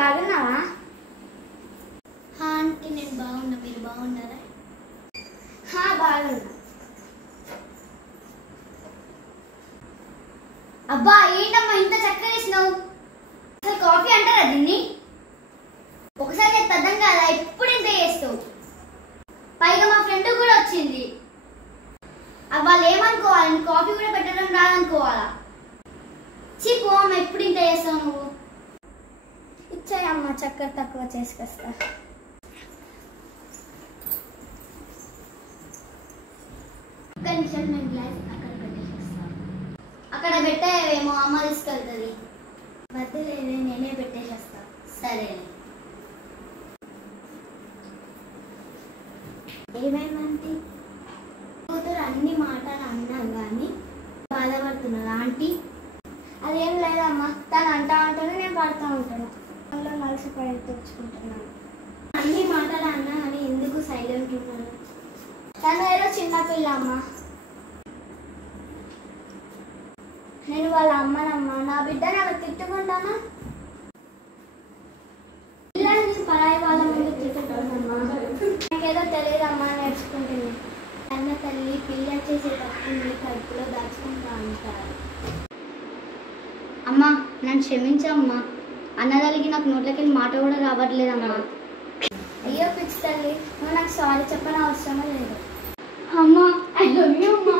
బాగున్నావా? ఆంటీ నేను బాగున్నా, మీరు బాగున్నారా? బాగున్నా. అబ్బా ఏంటమ్మా ఇంత చక్కగా చేసినావు? అసలు కాఫీ అంటారా దీన్ని? ఒకసారి చెప్తే అర్థం కాదా? ఎప్పుడు ఇంత చేస్తావు? పైగా మా ఫ్రెండ్ కూడా వచ్చింది. వాళ్ళు ఏమనుకోవాలి? కాఫీ కూడా పెట్టడం రాదనుకోవాలా? చీపు అమ్మ, ఎప్పుడు ఇంత చేస్తావు నువ్వు? ఇచ్చాయమ్మ, చక్కెర తక్కువ చేసుకొస్తా. ఒక్క నిమిషం, నేను గ్లాస్ అక్కడ పెట్టేసేస్తా. అక్కడ పెట్టేవేమో అమ్మ తీసుకెళ్తుంది. వద్దులేదే, నేనే పెట్టేసేస్తా. సరే. ఏమైందంటే కూతురు అన్ని మాటలు అన్నా కానీ బాధపడుతున్నారు ఆంటీ. అదేం లేదమ్మా, తను అంటా ఉంటాను, నేను పడుతూ ఉంటాను. అందులో నలిసిపోయి తెచ్చుకుంటున్నాను. అన్ని మాటలు అన్నా కానీ ఎందుకు సైలెంట్ ఉన్నాను? తను ఏదో చిన్నపిల్ల అమ్మ. నేను వాళ్ళ అమ్మనమ్మా. నా బిడ్డ నాకు తిట్టుకుంటానా? పిల్లల్ని పరాయి వాళ్ళ ముందు తిట్టుకుంటానమ్మా. నాకేదో తెలియదమ్మా, నేర్చుకుంటుంది. అన్న తల్లి పిల్ల చేసేటప్పుడు కడుపులో దాచుకుంటా అంటారు. అమ్మా నన్ను క్షమించమ్మా. అన్నదానికి నాకు నోట్లకి మాట కూడా రావట్లేదమ్మా. అయ్యో పిచ్చి తల్లి, నువ్వు నాకు సారీ చెప్పని అవసరమే లేదు. అమ్మా ఐ లవ్ యూ అమ్మా.